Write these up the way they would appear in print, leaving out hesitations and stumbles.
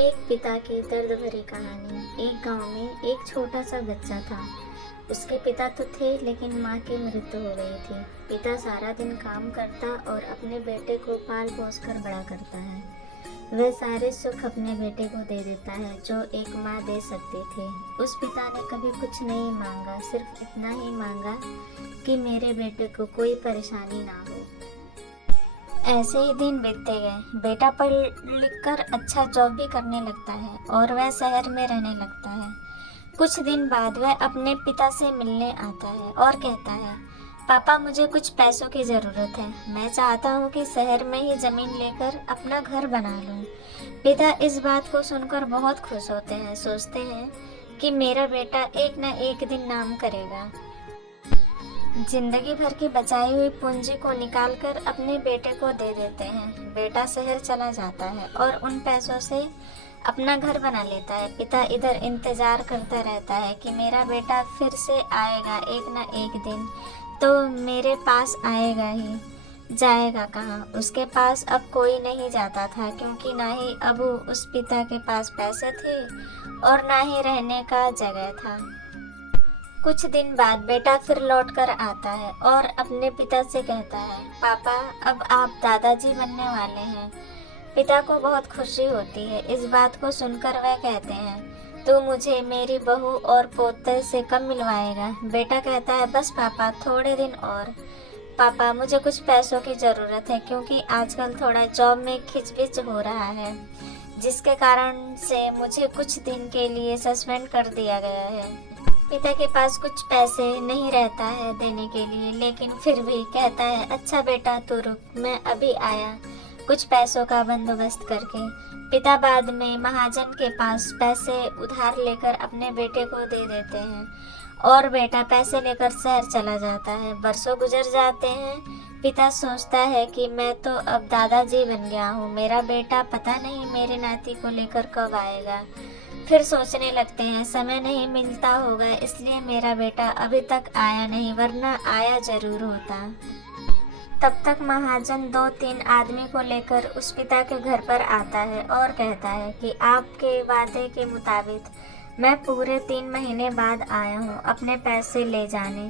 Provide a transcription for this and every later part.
एक पिता की दर्द भरी कहानी। एक गांव में एक छोटा सा बच्चा था। उसके पिता तो थे लेकिन माँ की मृत्यु हो गई थी। पिता सारा दिन काम करता और अपने बेटे को पाल पोस कर बड़ा करता है। वह सारे सुख अपने बेटे को दे देता है जो एक माँ दे सकती थी। उस पिता ने कभी कुछ नहीं मांगा, सिर्फ इतना ही मांगा कि मेरे बेटे को कोई परेशानी ना हो। ऐसे ही दिन बीतते गए। बेटा पढ़ लिख कर अच्छा जॉब भी करने लगता है और वह शहर में रहने लगता है। कुछ दिन बाद वह अपने पिता से मिलने आता है और कहता है, पापा मुझे कुछ पैसों की ज़रूरत है। मैं चाहता हूँ कि शहर में ही ज़मीन लेकर अपना घर बना लूँ। पिता इस बात को सुनकर बहुत खुश होते हैं, सोचते हैं कि मेरा बेटा एक न एक दिन नाम करेगा। जिंदगी भर की बचाई हुई पूंजी को निकालकर अपने बेटे को दे देते हैं। बेटा शहर चला जाता है और उन पैसों से अपना घर बना लेता है। पिता इधर इंतजार करता रहता है कि मेरा बेटा फिर से आएगा एक ना एक दिन, तो मेरे पास आएगा ही। जाएगा कहाँ? उसके पास अब कोई नहीं जाता था, क्योंकि ना ही अब उस पिता के पास पैसे थे और ना ही रहने का जगह था। कुछ दिन बाद बेटा फिर लौट कर आता है और अपने पिता से कहता है, पापा अब आप दादाजी बनने वाले हैं। पिता को बहुत खुशी होती है। इस बात को सुनकर वह कहते हैं, तू मुझे मेरी बहू और पोते से कब मिलवाएगा? बेटा कहता है, बस पापा थोड़े दिन और। पापा मुझे कुछ पैसों की ज़रूरत है, क्योंकि आजकल थोड़ा जॉब में खिचबिच हो रहा है, जिसके कारण से मुझे कुछ दिन के लिए सस्पेंड कर दिया गया है। पिता के पास कुछ पैसे नहीं रहता है देने के लिए, लेकिन फिर भी कहता है, अच्छा बेटा तू रुक, मैं अभी आया कुछ पैसों का बंदोबस्त करके। पिता बाद में महाजन के पास पैसे उधार लेकर अपने बेटे को दे देते हैं और बेटा पैसे लेकर शहर चला जाता है। बरसों गुजर जाते हैं। पिता सोचता है कि मैं तो अब दादाजी बन गया हूँ, मेरा बेटा पता नहीं मेरे नाती को लेकर कब आएगा। फिर सोचने लगते हैं, समय नहीं मिलता होगा इसलिए मेरा बेटा अभी तक आया नहीं, वरना आया जरूर होता। तब तक महाजन 2-3 आदमी को लेकर उस पिता के घर पर आता है और कहता है कि आपके वादे के मुताबिक मैं पूरे 3 महीने बाद आया हूँ अपने पैसे ले जाने।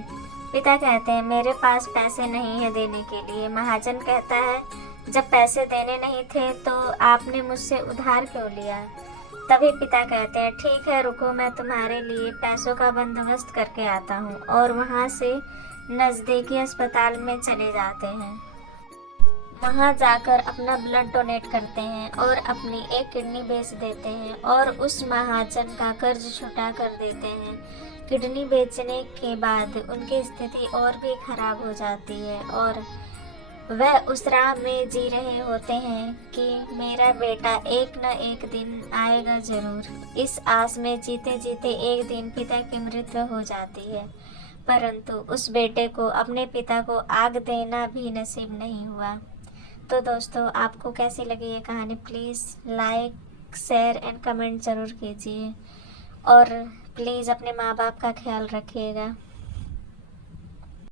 पिता कहते हैं, मेरे पास पैसे नहीं है देने के लिए। महाजन कहता है, जब पैसे देने नहीं थे तो आपने मुझसे उधार क्यों लिया? तभी पिता कहते हैं, ठीक है रुको, मैं तुम्हारे लिए पैसों का बंदोबस्त करके आता हूँ। और वहाँ से नज़दीकी अस्पताल में चले जाते हैं। वहाँ जाकर अपना ब्लड डोनेट करते हैं और अपनी एक किडनी बेच देते हैं और उस महाजन का कर्ज छुटा कर देते हैं। किडनी बेचने के बाद उनकी स्थिति और भी खराब हो जाती है और वह उस राह में जी रहे होते हैं कि मेरा बेटा एक न एक दिन आएगा जरूर। इस आस में जीते जीते एक दिन पिता की मृत्यु हो जाती है, परंतु उस बेटे को अपने पिता को आग देना भी नसीब नहीं हुआ। तो दोस्तों, आपको कैसी लगी ये कहानी? Please like, share and comment ज़रूर कीजिए और प्लीज़ अपने माँ बाप का ख्याल रखिएगा।